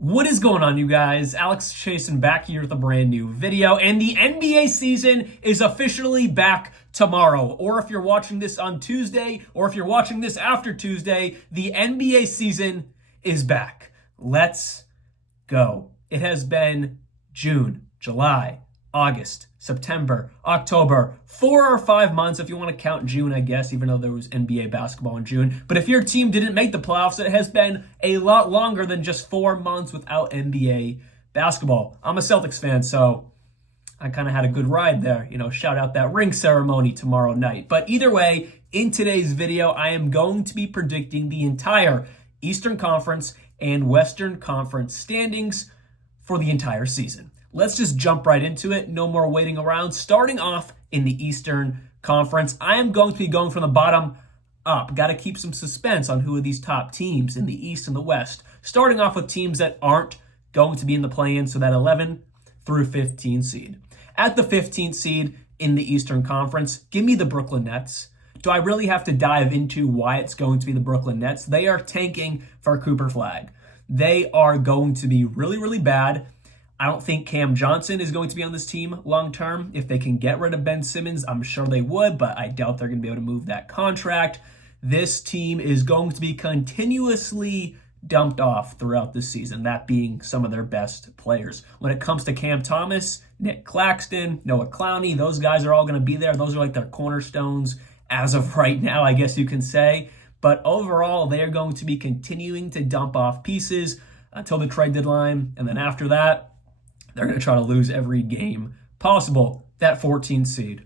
What is going on, you guys? Alex Chasen back here with a brand new video, and the NBA season is officially back tomorrow. Or if you're watching this on Tuesday, or if you're watching this after Tuesday, the NBA season is back. Let's go. It has been June, July, August, September, October, 4 or 5 months if you want to count June, I guess, even though there was NBA basketball in June. But if your team didn't make the playoffs, it has been a lot longer than just 4 months without NBA basketball. I'm a Celtics fan, so I kind of had a good ride there. Shout out that ring ceremony tomorrow night. But either way, in today's video, I am going to be predicting the entire Eastern Conference and Western Conference standings for the entire season. Let's just jump right into it. No more waiting around. Starting off in the Eastern Conference, I am going to be going from the bottom up. Got to keep some suspense on who are these top teams in the East and the West. Starting off with teams that aren't going to be in the play-in, so that 11 through 15 seed. At the 15th seed in the Eastern Conference, give me the Brooklyn Nets. Do I really have to dive into why it's going to be the Brooklyn Nets? They are tanking for Cooper Flag. They are going to be really, really bad. I don't think Cam Johnson is going to be on this team long term. If they can get rid of Ben Simmons, I'm sure they would, but I doubt they're going to be able to move that contract. This team is going to be continuously dumped off throughout the season, that being some of their best players. When it comes to Cam Thomas, Nick Claxton, Noah Clowney, those guys are all going to be there. Those are like their cornerstones as of right now, I guess you can say. But overall, they are going to be continuing to dump off pieces until the trade deadline, and then after that, they're going to try to lose every game possible. That 14th seed.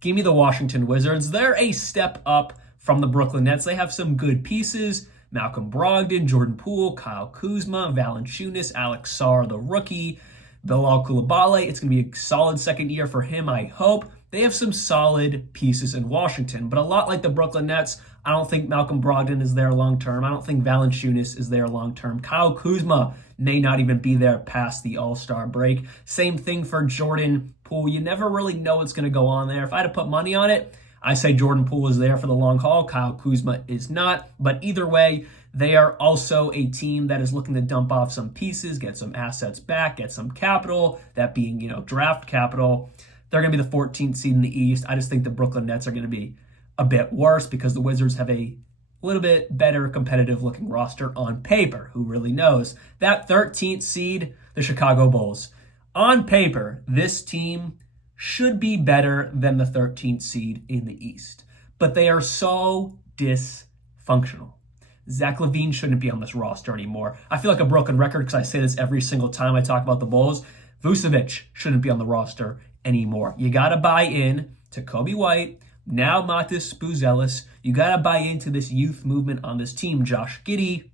Give me the Washington Wizards. They're a step up from the Brooklyn Nets. They have some good pieces. Malcolm Brogdon, Jordan Poole, Kyle Kuzma, Valanciunas, Alex Sarr, the rookie, Bilal Coulibaly. It's going to be a solid second year for him, I hope. They have some solid pieces in Washington, but a lot like the Brooklyn Nets, I don't think Malcolm Brogdon is there long-term. I don't think Valanciunas is there long-term. Kyle Kuzma may not even be there past the All-Star break. Same thing for Jordan Poole. You never really know what's going to go on there. If I had to put money on it, I say Jordan Poole is there for the long haul. Kyle Kuzma is not. But either way, they are also a team that is looking to dump off some pieces, get some assets back, get some capital, that being, draft capital. They're going to be the 14th seed in the East. I just think the Brooklyn Nets are going to be a bit worse because the Wizards have a little bit better competitive looking roster on paper. Who really knows? That 13th seed, the Chicago Bulls. On paper, this team should be better than the 13th seed in the East. But they are so dysfunctional. Zach LaVine shouldn't be on this roster anymore. I feel like a broken record because I say this every single time I talk about the Bulls. Vucevic shouldn't be on the roster anymore. You got to buy in to Kobe White, now Matis Buzelis. You got to buy into this youth movement on this team. Josh Giddey.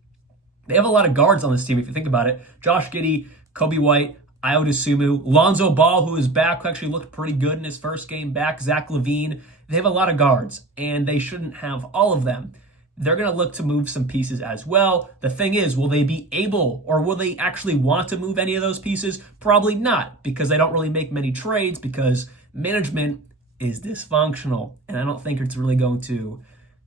They have a lot of guards on this team if you think about it. Josh Giddey, Kobe White, Ayo Dosunmu, Lonzo Ball, who is back, who actually looked pretty good in his first game back, Zach LaVine. They have a lot of guards, and they shouldn't have all of them. They're going to look to move some pieces as well. The thing is, will they be able, or will they actually want to move any of those pieces? Probably not, because they don't really make many trades, because management is dysfunctional, and I don't think it's really going to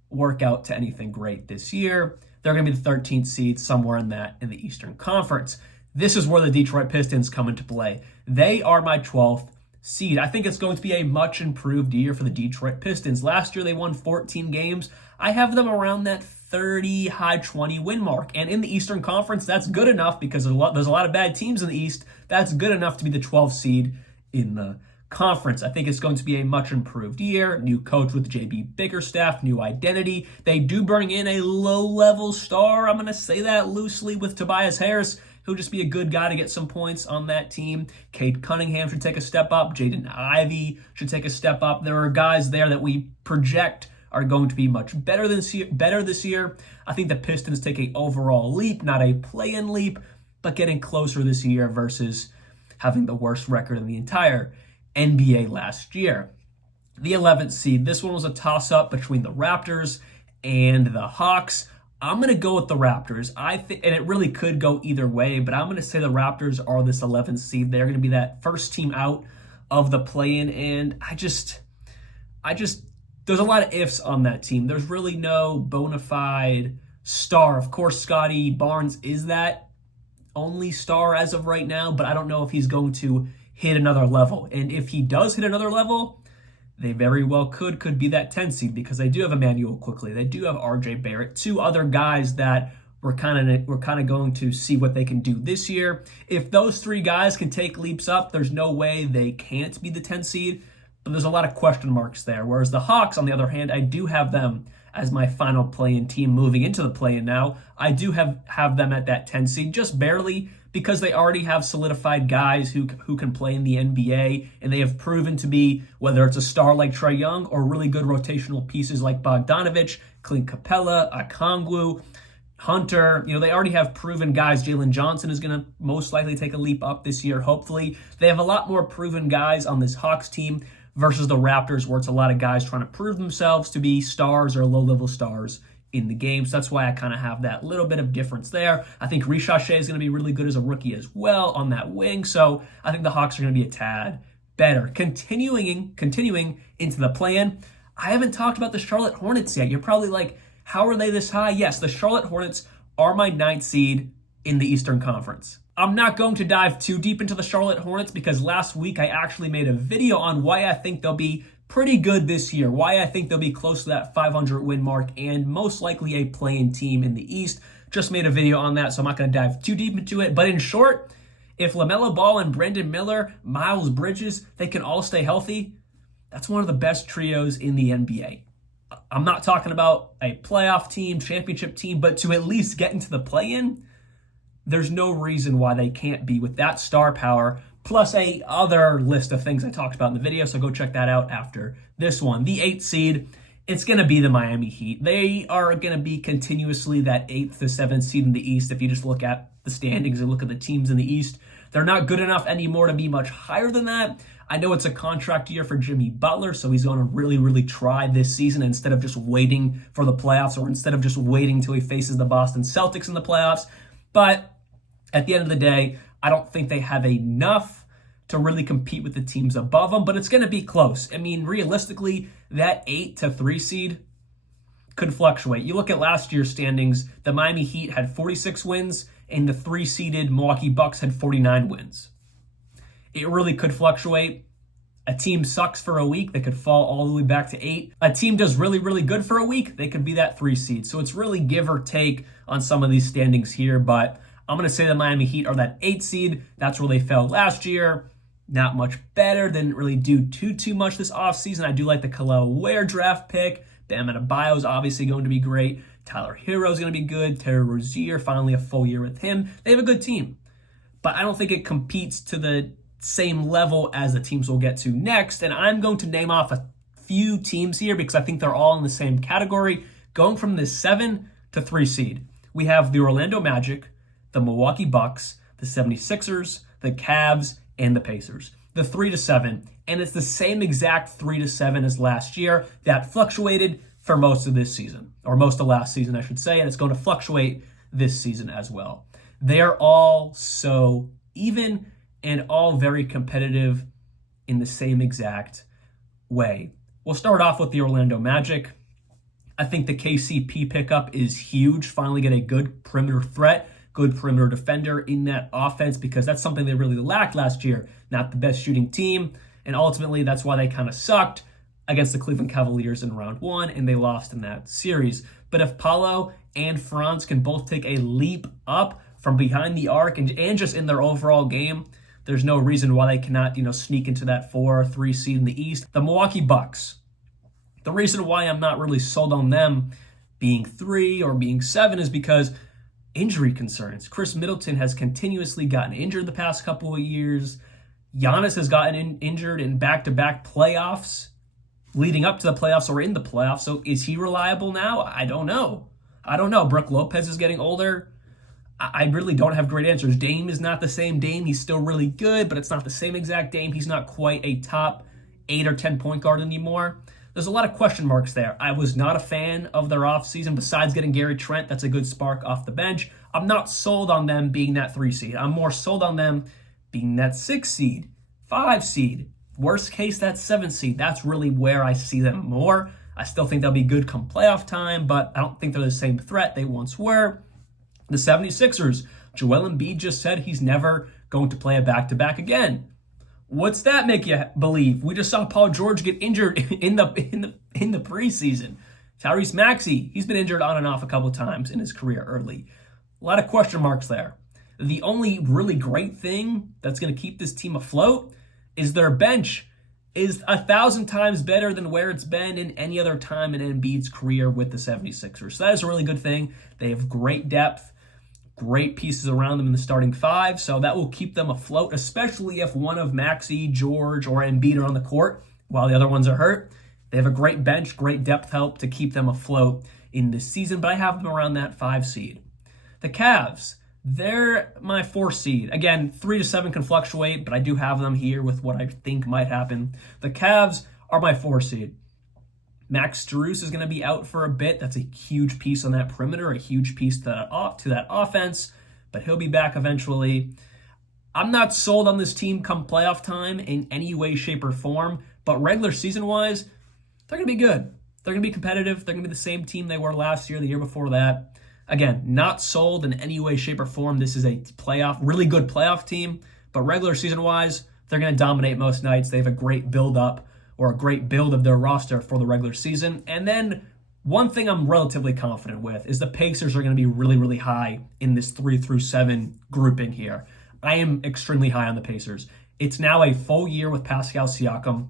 work out to anything great this year. They're going to be the 13th seed, somewhere in the Eastern Conference. This is where the Detroit Pistons come into play. They are my 12th seed. I think it's going to be a much improved year for the Detroit Pistons. Last year, they won 14 games. I have them around that 30, high 20 win mark. And in the Eastern Conference, that's good enough because there's a lot of bad teams in the East. That's good enough to be the 12th seed in the conference. I think it's going to be a much improved year. New coach with JB Bickerstaff, new identity. They do bring in a low-level star. I'm going to say that loosely with Tobias Harris. He'll just be a good guy to get some points on that team. Cade Cunningham should take a step up. Jaden Ivey should take a step up. There are guys there that we project are going to be much better this year. I think the Pistons take an overall leap, not a play-in leap, but getting closer this year versus having the worst record in the entire NBA last year. The 11th seed, this one was a toss-up between the Raptors and the Hawks. I'm going to go with the Raptors. And it really could go either way, but I'm going to say the Raptors are this 11th seed. They're going to be that first team out of the play-in, and I just there's a lot of ifs on that team. There's really no bona fide star. Of course, Scotty Barnes is that only star as of right now, but I don't know if he's going to hit another level. And if he does hit another level, they very well could be that 10 seed, because they do have Emmanuel Quickly. They do have RJ Barrett, two other guys that we're kind of going to see what they can do this year. If those three guys can take leaps up, there's no way they can't be the 10 seed, but there's a lot of question marks there. Whereas the Hawks, on the other hand, I do have them as my final play-in team moving into the play-in now. I do have them at that 10 seed, just barely, because they already have solidified guys who can play in the NBA, and they have proven to be, whether it's a star like Trae Young or really good rotational pieces like Bogdanovich, Clint Capella, Okongwu, Hunter. They already have proven guys. Jalen Johnson is going to most likely take a leap up this year, hopefully. They have a lot more proven guys on this Hawks team versus the Raptors, where it's a lot of guys trying to prove themselves to be stars or low-level stars in the game. So that's why I kind of have that little bit of difference there. I think Ricochet is going to be really good as a rookie as well on that wing. So I think the Hawks are going to be a tad better. Continuing into the play-in, I haven't talked about the Charlotte Hornets yet. You're probably like, how are they this high? Yes, the Charlotte Hornets are my 9th seed in the Eastern Conference. I'm not going to dive too deep into the Charlotte Hornets, because last week I actually made a video on why I think they'll be pretty good this year, why I think they'll be close to that 500 win mark and most likely a play-in team in the East. Just made a video on that, so I'm not going to dive too deep into it. But in short, if LaMelo Ball and Brandon Miller, Miles Bridges, they can all stay healthy, that's one of the best trios in the NBA. I'm not talking about a playoff team, championship team, but to at least get into the play-in, there's no reason why they can't be with that star power, plus a other list of things I talked about in the video, so go check that out after this one. The 8th seed, it's going to be the Miami Heat. They are going to be continuously that 8th to 7th seed in the East. If you just look at the standings and look at the teams in the East, they're not good enough anymore to be much higher than that. I know it's a contract year for Jimmy Butler, so he's going to really, really try this season instead of just waiting for the playoffs, or instead of just waiting until he faces the Boston Celtics in the playoffs. But at the end of the day, I don't think they have enough to really compete with the teams above them, but it's going to be close. I mean, realistically, that 8 to 3 seed could fluctuate. You look at last year's standings, the Miami Heat had 46 wins, and the 3-seeded Milwaukee Bucks had 49 wins. It really could fluctuate. A team sucks for a week, they could fall all the way back to 8. A team does really, really good for a week, they could be that 3 seed. So it's really give or take on some of these standings here, but I'm going to say the Miami Heat are that 8 seed. That's where they fell last year. Not much better. Didn't really do too much this offseason. I do like the Kel'el Ware draft pick. Bam Adebayo is obviously going to be great. Tyler Hero is going to be good. Terry Rozier, finally a full year with him. They have a good team. But I don't think it competes to the same level as the teams we'll get to next. And I'm going to name off a few teams here because I think they're all in the same category. Going from the 7 to 3 seed, we have the Orlando Magic, the Milwaukee Bucks, the 76ers, the Cavs, and the Pacers. The 3 to 7. And it's the same exact 3 to 7 as last year. That fluctuated for most of this season, or most of last season, I should say, and it's going to fluctuate this season as well. They're all so even and all very competitive in the same exact way. We'll start off with the Orlando Magic. I think the KCP pickup is huge. Finally get a good perimeter threat, good perimeter defender in that offense, because that's something they really lacked last year. Not the best shooting team, and ultimately that's why they kind of sucked against the Cleveland Cavaliers in round 1, and they lost in that series. But if Paolo and Franz can both take a leap up from behind the arc and just in their overall game, there's no reason why they cannot, sneak into that 4 or 3 seed in the East. The Milwaukee Bucks. The reason why I'm not really sold on them being 3 or being 7 is because injury concerns. Chris Middleton has continuously gotten injured the past couple of years. Giannis has gotten injured in back-to-back playoffs, leading up to the playoffs or in the playoffs. So is he reliable now? I don't know. Brook Lopez is getting older. I really don't have great answers. Dame is not the same Dame. He's still really good, but it's not the same exact Dame. He's not quite a top 8 or 10 point guard anymore. There's a lot of question marks there. I was not a fan of their offseason. Besides getting Gary Trent, that's a good spark off the bench. I'm not sold on them being that 3 seed. I'm more sold on them being that 6 seed, 5 seed. Worst case, that 7 seed. That's really where I see them more. I still think they'll be good come playoff time, but I don't think they're the same threat they once were. The 76ers, Joel Embiid just said he's never going to play a back-to-back again. What's that make you believe? We just saw Paul George get injured in the preseason. Tyrese Maxey, he's been injured on and off a couple times in his career early. A lot of question marks there. The only really great thing that's going to keep this team afloat is their bench is 1,000 times better than where it's been in any other time in Embiid's career with the 76ers. So that is a really good thing. They have great depth, great pieces around them in the starting five, so that will keep them afloat, especially if one of Maxey, George, or Embiid are on the court while the other ones are hurt. They have a great bench, great depth help to keep them afloat in this season, but I have them around that 5 seed. The Cavs, they're my 4 seed. Again, 3 to 7 can fluctuate, but I do have them here with what I think might happen. The Cavs are my 4 seed. Max Strus is going to be out for a bit. That's a huge piece on that perimeter, a huge piece to that offense, but he'll be back eventually. I'm not sold on this team come playoff time in any way, shape, or form, but regular season-wise, they're going to be good. They're going to be competitive. They're going to be the same team they were last year, the year before that. Again, not sold in any way, shape, or form. This is a really good playoff team, but regular season-wise, they're going to dominate most nights. They have a great build-up or a great build of their roster for the regular season. And then one thing I'm relatively confident with is the Pacers are going to be really, really high in this 3 through 7 grouping here. I am extremely high on the Pacers. It's now a full year with Pascal Siakam,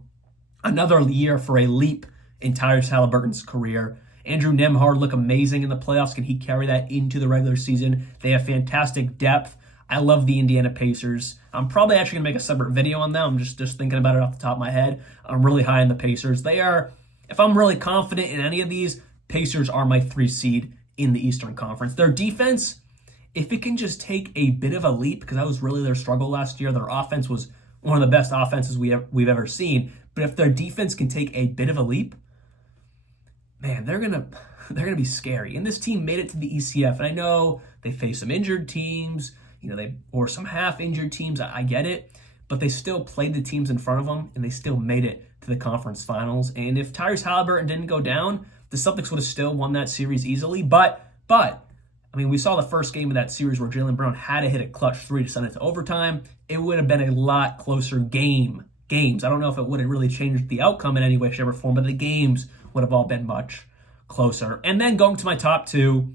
another year for a leap in Tyrese Halliburton's career. Andrew Nembhard look amazing in the playoffs. Can he carry that into the regular season? They have fantastic depth. I love the Indiana Pacers. I'm probably actually going to make a separate video on them. I'm just thinking about it off the top of my head. I'm really high on the Pacers. They are, if I'm really confident in any of these, Pacers are my 3 seed in the Eastern Conference. Their defense, if it can just take a bit of a leap, because that was really their struggle last year. Their offense was one of the best offenses we've ever seen. But if their defense can take a bit of a leap, man, they're gonna be scary. And this team made it to the ECF. And I know they face some injured teams, or some half-injured teams. I get it, but they still played the teams in front of them, and they still made it to the conference finals. And if Tyrese Halliburton didn't go down, the Celtics would have still won that series easily. But I mean, we saw the first game of that series where Jaylen Brown had to hit a clutch 3 to send it to overtime. It would have been a lot closer games. I don't know if it would have really changed the outcome in any way, shape, or form, but the games would have all been much closer. And then going to my top 2,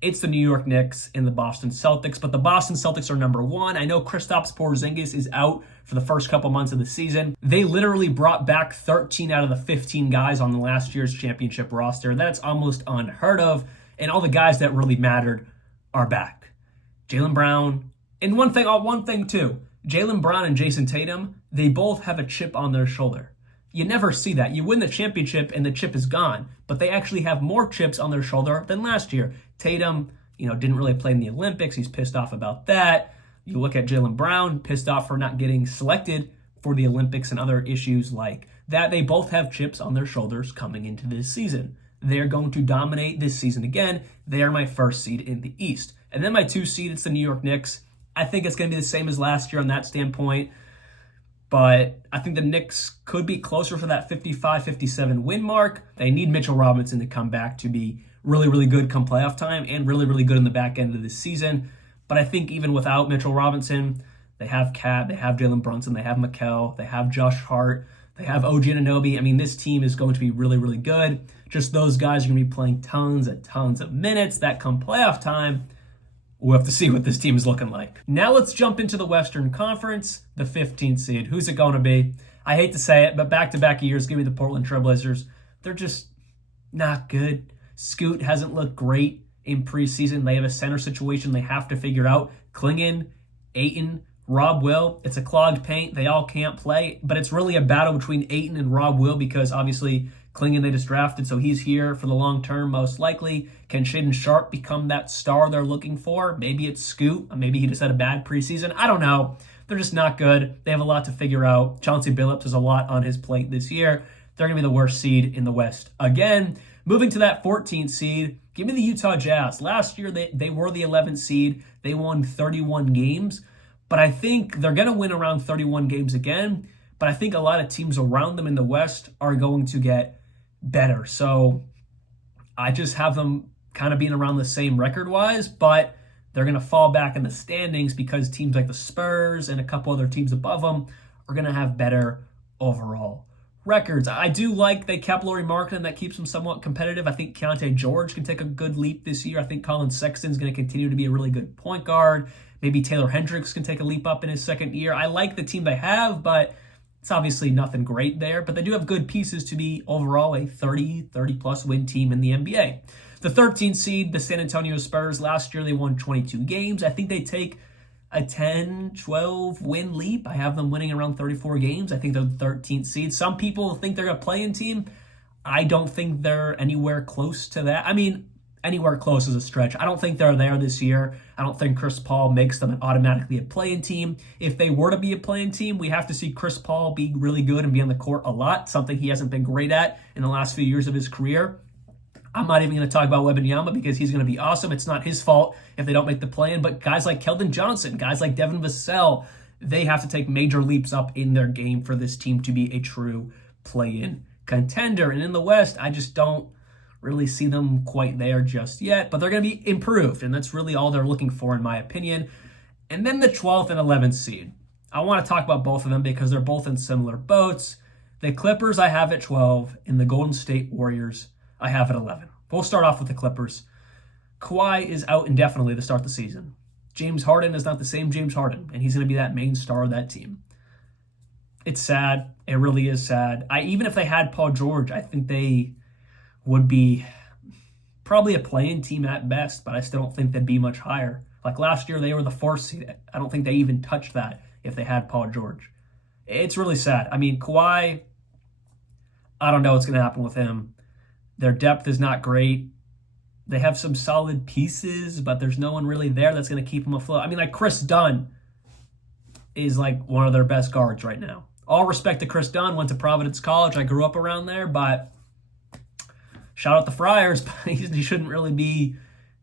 it's the New York Knicks and the Boston Celtics, but the Boston Celtics are number 1. I know Kristaps Porzingis is out for the first couple months of the season. They literally brought back 13 out of the 15 guys on the last year's championship roster. That's almost unheard of, and all the guys that really mattered are back. Jaylen Brown, and one thing too, Jaylen Brown and Jason Tatum, they both have a chip on their shoulder. You never see that. You win the championship and the chip is gone, but they actually have more chips on their shoulder than last year. Tatum, didn't really play in the Olympics. He's pissed off about that. You look at Jaylen Brown, pissed off for not getting selected for the Olympics and other issues like that. They both have chips on their shoulders coming into this season. They're going to dominate this season again. They are my 1st seed in the East. And then my 2 seed, it's the New York Knicks. I think it's going to be the same as last year on that standpoint. But I think the Knicks could be closer for that 55-57 win mark. They need Mitchell Robinson to come back to be really, really good come playoff time and really, really good in the back end of this season. But I think even without Mitchell Robinson, they have Cat, they have Jalen Brunson, they have Mikal, they have Josh Hart, they have OG Anunoby. I mean, this team is going to be really, really good. Just those guys are going to be playing tons and tons of minutes. That come playoff time, we'll have to see what this team is looking like. Now let's jump into the Western Conference, the 15th seed. Who's it going to be? I hate to say it, but back-to-back years, give me the Portland Trailblazers. They're just not good. Scoot hasn't looked great in preseason. They have a center situation they have to figure out. Klingon, Ayton, Rob Will. It's a clogged paint. They all can't play, but it's really a battle between Ayton and Rob Will because obviously Klingon they just drafted, so he's here for the long term most likely. Can Shaden Sharp become that star they're looking for? Maybe it's Scoot. Maybe he just had a bad preseason. I don't know. They're just not good. They have a lot to figure out. Chauncey Billups has a lot on his plate this year. They're going to be the worst seed in the West again. Moving to that 14th seed, give me the Utah Jazz. Last year, they were the 11th seed. They won 31 games, but I think they're going to win around 31 games again, but I think a lot of teams around them in the West are going to get better. So I just have them kind of being around the same record-wise, but they're going to fall back in the standings because teams like the Spurs and a couple other teams above them are going to have better overall records. I do like they kept Lauri Markkanen. That keeps them somewhat competitive. I think Keontae George can take a good leap this year. I think Colin Sexton's going to continue to be a really good point guard. Maybe Taylor Hendricks can take a leap up in his second year. I like the team they have, but it's obviously nothing great there. But they do have good pieces to be overall a 30-plus win team in the NBA. The 13th seed, the San Antonio Spurs, last year they won 22 games. I think they take a 10-12 win leap. I have them winning around 34 games. I think they're the 13th seed. Some people think they're a play-in team. I don't think they're anywhere close to that. I mean, anywhere close is a stretch. I don't think they're there this year. I don't think Chris Paul makes them automatically a play-in team. If they were to be a play-in team, we have to see Chris Paul be really good and be on the court a lot, something he hasn't been great at in the last few years of his career. I'm not even going to talk about Wembanyama because he's going to be awesome. It's not his fault if they don't make the play-in, but guys like Keldon Johnson, guys like Devin Vassell, they have to take major leaps up in their game for this team to be a true play-in contender. And in the West, I just don't really see them quite there just yet, but they're going to be improved, and that's really all they're looking for in my opinion. And then the 12th and 11th seed. I want to talk about both of them because they're both in similar boats. The Clippers I have at 12, and the Golden State Warriors I have at 11. We'll start off with the Clippers. Kawhi is out indefinitely to start the season. James Harden is not the same James Harden, and he's going to be that main star of that team. It's sad. It really is sad. Even if they had Paul George, I think they would be probably a play-in team at best, but I still don't think they'd be much higher. Like last year, they were the 4th seed. I don't think they even touched that if they had Paul George. It's really sad. I mean, Kawhi, I don't know what's going to happen with him. Their depth is not great. They have some solid pieces, but there's no one really there that's going to keep them afloat. I mean, like Chris Dunn is like one of their best guards right now. All respect to Chris Dunn, went to Providence College. I grew up around there, but shout out the Friars, but he shouldn't really be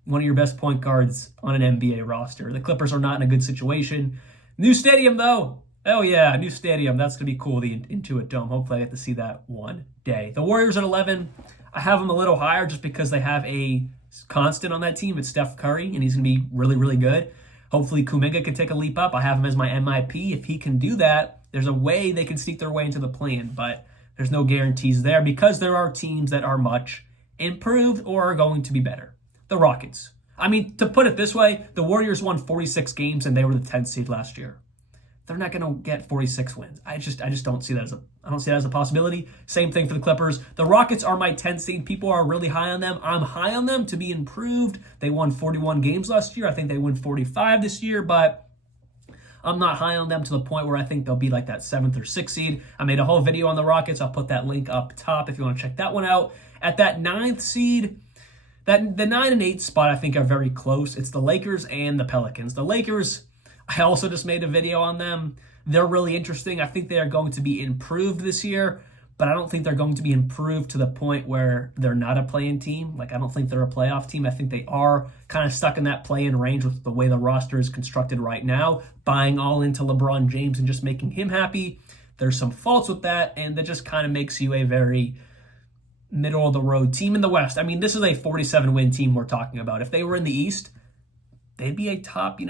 one of your best point guards on an NBA roster. The Clippers are not in a good situation. New stadium, though. Oh, yeah, new stadium. That's going to be cool, the Intuit Dome. Hopefully I get to see that one day. The Warriors at 11. I have them a little higher just because they have a constant on that team. It's Steph Curry, and he's going to be really, really good. Hopefully Kuminga can take a leap up. I have him as my MIP. If he can do that, there's a way they can sneak their way into the play-in, but there's no guarantees there because there are teams that are much improved or are going to be better. The Rockets. I mean, to put it this way, the Warriors won 46 games, and they were the 10th seed last year. They're not going to get 46 wins. I just don't see that as a possibility. Same thing for the Clippers. The Rockets are my 10th seed. People are really high on them. I'm high on them to be improved. They won 41 games last year. I think they win 45 this year, but I'm not high on them to the point where I think they'll be like that 7th or 6th seed. I made a whole video on the Rockets. I'll put that link up top if you want to check that one out. At that 9th seed, the 9 and 8 spot I think are very close. It's the Lakers and the Pelicans. The Lakers, I also just made a video on them. They're really interesting. I think they are going to be improved this year, but I don't think they're going to be improved to the point where they're not a play-in team. Like, I don't think they're a playoff team. I think they are kind of stuck in that play-in range with the way the roster is constructed right now, buying all into LeBron James and just making him happy. There's some faults with that, and that just kind of makes you a very middle-of-the-road team in the West. I mean, this is a 47-win team we're talking about. If they were in the East, they'd be a top,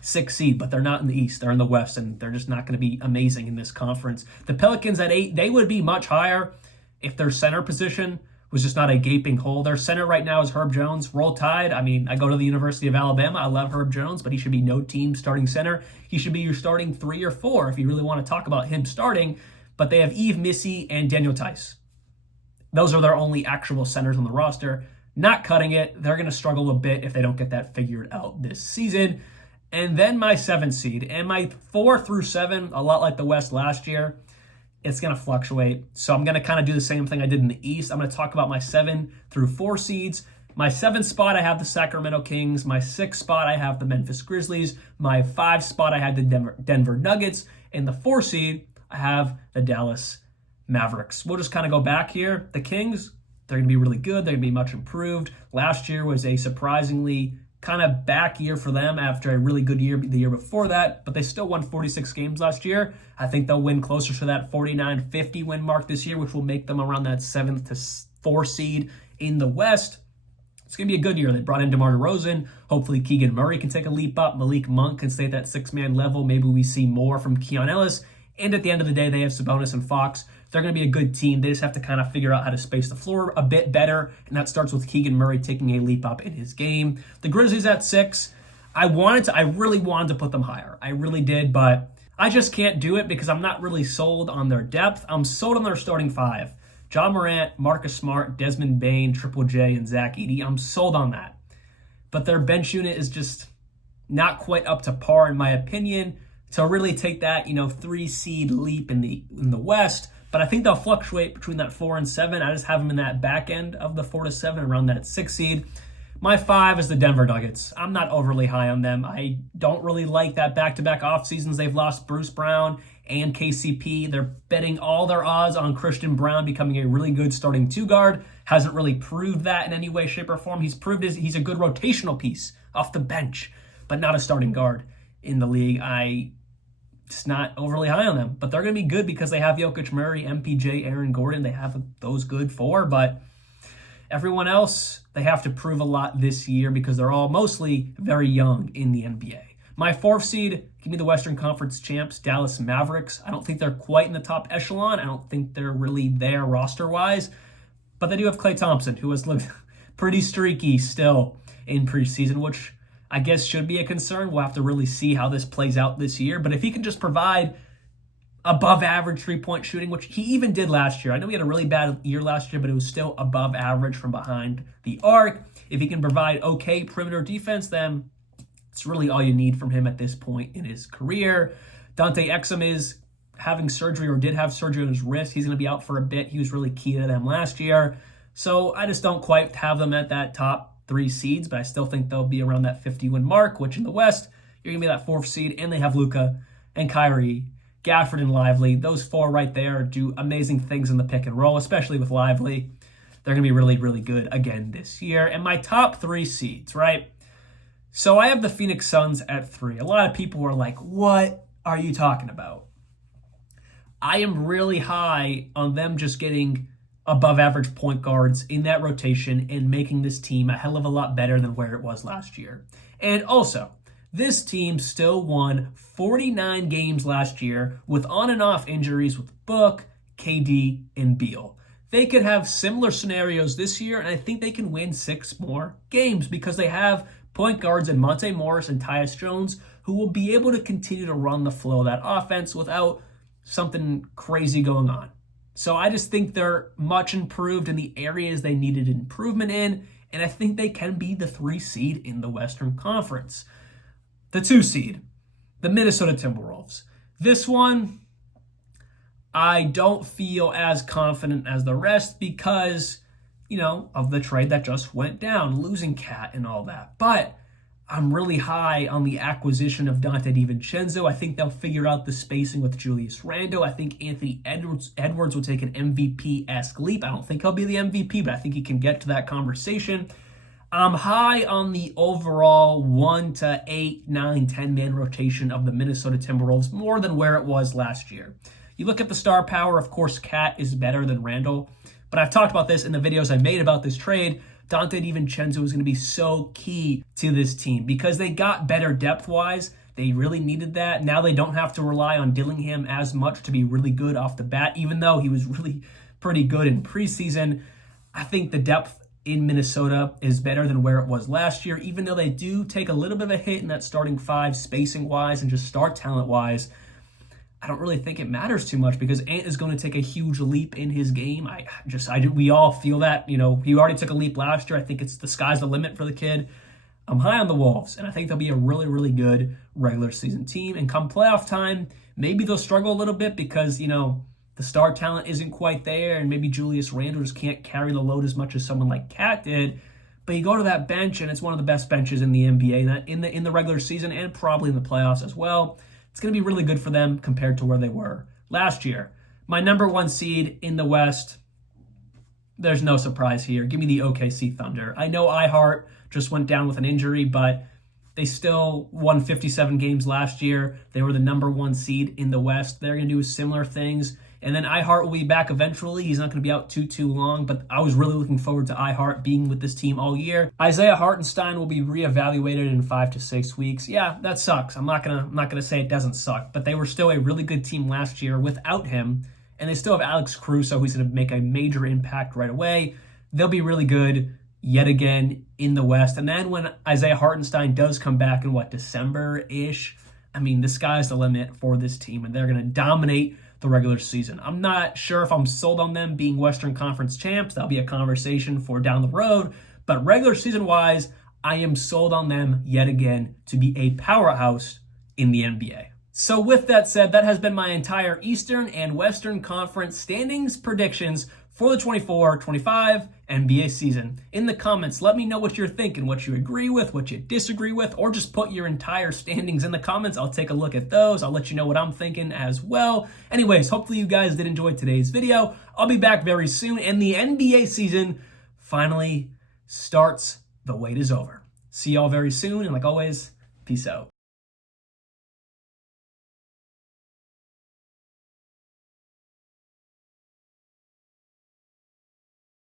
6 seed, but they're not in the East. They're in the West, and they're just not going to be amazing in this conference. The Pelicans at 8, they would be much higher if their center position was just not a gaping hole. Their center right now is Herb Jones. Roll Tide. I mean, I go to the University of Alabama. I love Herb Jones, but he should be no team starting center. He should be your starting 3 or 4 if you really want to talk about him starting. But they have Yves Missy and Daniel Tice. Those are their only actual centers on the roster. Not cutting it. They're going to struggle a bit if they don't get that figured out this season. And then my 7th seed. And my 4 through 7, a lot like the West last year, it's going to fluctuate. So I'm going to kind of do the same thing I did in the East. I'm going to talk about my 7 through 4 seeds. My 7th spot, I have the Sacramento Kings. My 6th spot, I have the Memphis Grizzlies. My 5 spot, I have the Denver Nuggets. And the 4 seed, I have the Dallas Mavericks. We'll just kind of go back here. The Kings, they're going to be really good. They're going to be much improved. Last year was a surprisingly kind of back year for them after a really good year the year before that, but they still won 46 games last year. I think they'll win closer to that 49-50 win mark this year, which will make them around that 7th to 4 seed in the West. It's going to be a good year. They brought in DeMar DeRozan. Hopefully Keegan Murray can take a leap up. Malik Monk can stay at that six-man level. Maybe we see more from Keon Ellis. And at the end of the day, they have Sabonis and Fox. They're going to be a good team. They just have to kind of figure out how to space the floor a bit better, and that starts with Keegan Murray taking a leap up in his game. The Grizzlies at 6. I really wanted to put them higher. I really did, but I just can't do it because I'm not really sold on their depth. I'm sold on their starting 5. Ja Morant, Marcus Smart, Desmond Bane, Triple J, and Zach Edey. I'm sold on that. But their bench unit is just not quite up to par, in my opinion, to really take that 3 seed leap in the West. But I think they'll fluctuate between that 4 and 7. I just have them in that back end of the 4 to 7, around that 6 seed. My 5 is the Denver Nuggets. I'm not overly high on them. I don't really like that back-to-back off seasons. They've lost Bruce Brown and KCP. They're betting all their odds on Christian Brown becoming a really good starting 2-guard. Hasn't really proved that in any way, shape, or form. He's proved he's a good rotational piece off the bench, but not a starting guard in the league. Just not overly high on them, but they're going to be good because they have Jokic, Murray, MPJ, Aaron Gordon. They have those good 4, but everyone else, they have to prove a lot this year because they're all mostly very young in the NBA. My 4th seed, give me the Western Conference champs, Dallas Mavericks. I don't think they're quite in the top echelon. I don't think they're really there roster-wise, but they do have Klay Thompson, who has looked pretty streaky still in preseason, which I guess should be a concern. We'll have to really see how this plays out this year. But if he can just provide above average 3-point shooting, which he even did last year. I know he had a really bad year last year, but it was still above average from behind the arc. If he can provide okay perimeter defense, then it's really all you need from him at this point in his career. Dante Exum is having surgery, or did have surgery on his wrist. He's going to be out for a bit. He was really key to them last year. So I just don't quite have them at that top 3 seeds, but I still think they'll be around that 50-win mark, which in the West, you're going to be that 4th seed, and they have Luka and Kyrie, Gafford and Lively. Those 4 right there do amazing things in the pick and roll, especially with Lively. They're going to be really, really good again this year. And my top 3 seeds, right? So I have the Phoenix Suns at 3. A lot of people are like, what are you talking about? I am really high on them just getting above average point guards in that rotation and making this team a hell of a lot better than where it was last year. And also, this team still won 49 games last year with on and off injuries with Book, KD, and Beal. They could have similar scenarios this year, and I think they can win 6 more games because they have point guards in Monte Morris and Tyus Jones who will be able to continue to run the flow of that offense without something crazy going on. So I just think they're much improved in the areas they needed improvement in, and I think they can be the 3 seed in the Western Conference. The 2 seed, the Minnesota Timberwolves. This one, I don't feel as confident as the rest because, of the trade that just went down, losing Cat and all that. But I'm really high on the acquisition of Dante DiVincenzo. I think they'll figure out the spacing with Julius Randle. I think Anthony Edwards will take an MVP-esque leap. I don't think he'll be the MVP, but I think he can get to that conversation. I'm high on the overall 1 to 8, 9, 10-man rotation of the Minnesota Timberwolves, more than where it was last year. You look at the star power, of course, Cat is better than Randle, but I've talked about this in the videos I made about this trade. Dante DiVincenzo is going to be so key to this team because they got better depth-wise. They really needed that. Now they don't have to rely on Dillingham as much to be really good off the bat, even though he was really pretty good in preseason. I think the depth in Minnesota is better than where it was last year, even though they do take a little bit of a hit in that starting 5 spacing-wise and just star talent-wise. I don't really think it matters too much because Ant is going to take a huge leap in his game. We all feel that. He already took a leap last year. I think the sky's the limit for the kid. I'm high on the Wolves, and I think they'll be a really, really good regular season team. And come playoff time, maybe they'll struggle a little bit because, the star talent isn't quite there, and maybe Julius Randle just can't carry the load as much as someone like Cat did. But you go to that bench, and it's one of the best benches in the NBA in the regular season and probably in the playoffs as well. It's going to be really good for them compared to where they were last year. My number 1 seed in the West, there's no surprise here. Give me the OKC Thunder. I know iHeart just went down with an injury, but they still won 57 games last year. They were the number 1 seed in the West. They're going to do similar things And then iHeart will be back eventually. He's not going to be out too long, but I was really looking forward to iHeart being with this team all year. Isaiah Hartenstein will be reevaluated in 5 to 6 weeks. Yeah, that sucks. I'm not gonna say it doesn't suck, but they were still a really good team last year without him, and they still have Alex Caruso, who's going to make a major impact right away. They'll be really good yet again in the West. And then when Isaiah Hartenstein does come back in December-ish, I mean, the sky's the limit for this team, and they're going to dominate the regular season. I'm not sure if I'm sold on them being Western Conference champs. That'll be a conversation for down the road. But regular season-wise, I am sold on them yet again to be a powerhouse in the NBA. So with that said, that has been my entire Eastern and Western Conference standings predictions for the 24-25 NBA season. In the comments, let me know what you're thinking, what you agree with, what you disagree with, or just put your entire standings in the comments. I'll take a look at those. I'll let you know what I'm thinking as well. Anyways, hopefully you guys did enjoy today's video. I'll be back very soon, and the NBA season finally starts. The wait is over. See y'all very soon, and like always, peace out.